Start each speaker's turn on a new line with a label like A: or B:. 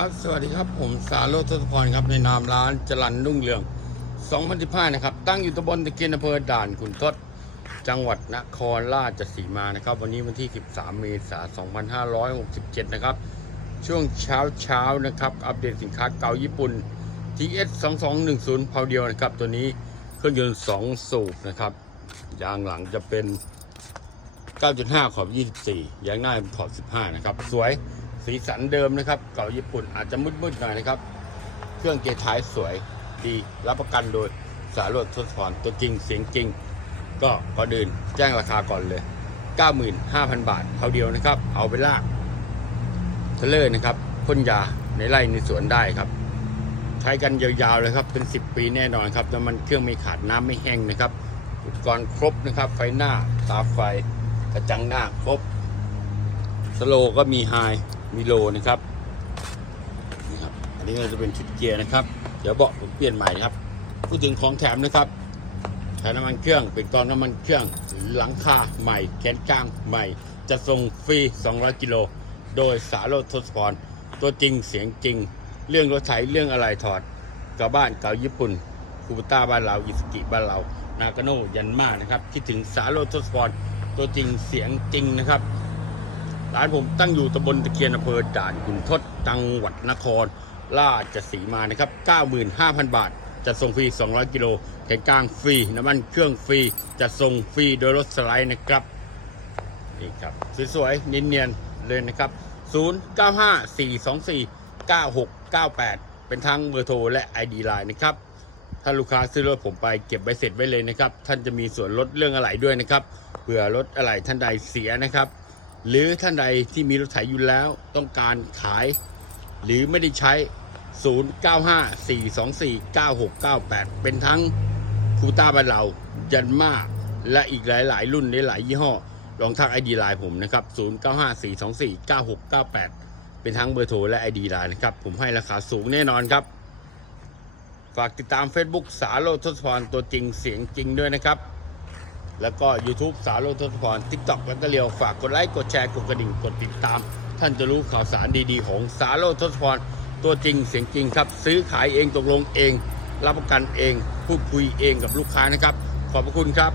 A: ครับ สวัสดีครับ ผมสาโรจน์ทศพรครับ ในนามร้านจรันรุ่งเรือง 2015 นะครับ ตั้งอยู่ตำบลตะเกียนอำเภอด่านขุนทด จังหวัดนครราชสีมานะครับ วันนี้วันที่ 13 เมษายน 2567 นะครับ ช่วงเช้าเช้านะครับ อัปเดตสินค้าเก่าญี่ปุ่น TS 2210เพาเดียวนะครับ ตัวนี้เครื่องยนต์ 2 สูบนะครับ ยางหลังจะเป็น 9.5 ขอบ 24 ยางหน้าขอบ 15 นะครับ สวย สีสันเดิมนะครับ เก่าญี่ปุ่นอาจจะมืดๆหน่อยนะครับ เครื่องเกียร์ท้ายสวยดีรับประกันโดยสารวดทศพรตัวจริงเสียงจริง ก็ก่อนอื่นแจ้งราคาก่อนเลย 95,000 บาทเท่าเดียวนะครับ เอาไปลากเทเลอร์นะครับพ่นยาในไร่ในสวนได้ครับ ใช้กันยาวๆเลยครับเป็น 10 ปีแน่นอนครับน้ำมันเครื่องไม่ขาดน้ำไม่แห้งนะครับ อุปกรณ์ครบนะครับ ไฟหน้าตาไฟกระจังหน้าครบสโลก็มีไฮ มีโลนะครับนี่ครับอันนี้ก็จะเป็นชุดเกียร์นะครับ เดี๋ยวเบาะผมเปลี่ยนใหม่ครับพูดถึงของแถมนะครับแถมน้ำมันเครื่องเป็นกองน้ำมันเครื่องหลังคาใหม่แขนกลางใหม่ จะส่งฟรี 200 กิโล โดยสาโรจน์ทศพรตัวจริงเสียงจริง เรื่องรถไถเรื่องอะไรถอดกลับบ้านเก่าญี่ปุ่นคูบต้าบ้านเราอิสกิบ้านเรานากาโนยันมานะครับ คิดถึงสาโรจน์ทศพรตัวจริงเสียงจริงนะครับ ร้านผมตั้งอยู่ตำบลตะเคียนอำเภอด่านขุนทดจังหวัดนคร ราชสีมานะครับ 95,000 บาท จะส่งฟรี 200 กิโลแขนกลางฟรี น้ำมันเครื่องฟรี จะส่งฟรีโดยรถสไลด์นะครับนี่ครับสวยๆเนียนๆเลยนะครับ 0954249698 เป็นทั้งเบอร์โทรและ ID Line นะครับถ้าลูกค้าซื้อรถผมไปเก็บใบเสร็จไว้เลยนะครับ ท่านจะมีส่วนลดเรื่องอะไรด้วยนะครับเผื่อรถอะไรท่านใดเสียนะครับ หรือท่านใดที่มีรถไถอยู่แล้วต้องการขาย หรือไม่ได้ใช้ 0954249698 เป็นทั้งคูต้าบ้านเรายันมาและอีกหลาย ๆ รุ่นในหลายยี่ห้อ ลองทักไอดีไลน์ผมนะครับ 0954249698 เป็นทั้งเบอร์โทรและไอดีไลน์นะครับ ผมให้ราคาสูงแน่นอนครับ ฝากติดตาม Facebook สาโรทศพรตัวจริงเสียงจริงด้วยนะครับ แล้วก็ YouTube สาโรจน์ทศพรทิกตอกแล้วก็เรียว ฝากกดไลค์ กดแชร์ กดกระดิ่ง กดติดตาม ท่านจะรู้ข่าวสารดีๆ ของสาโรจน์ทศพรตัวจริงเสียงจริงครับ ซื้อขายเองตกลงเอง รับประกันเอง พูดคุยเองกับลูกค้านะครับ ขอบพระคุณครับ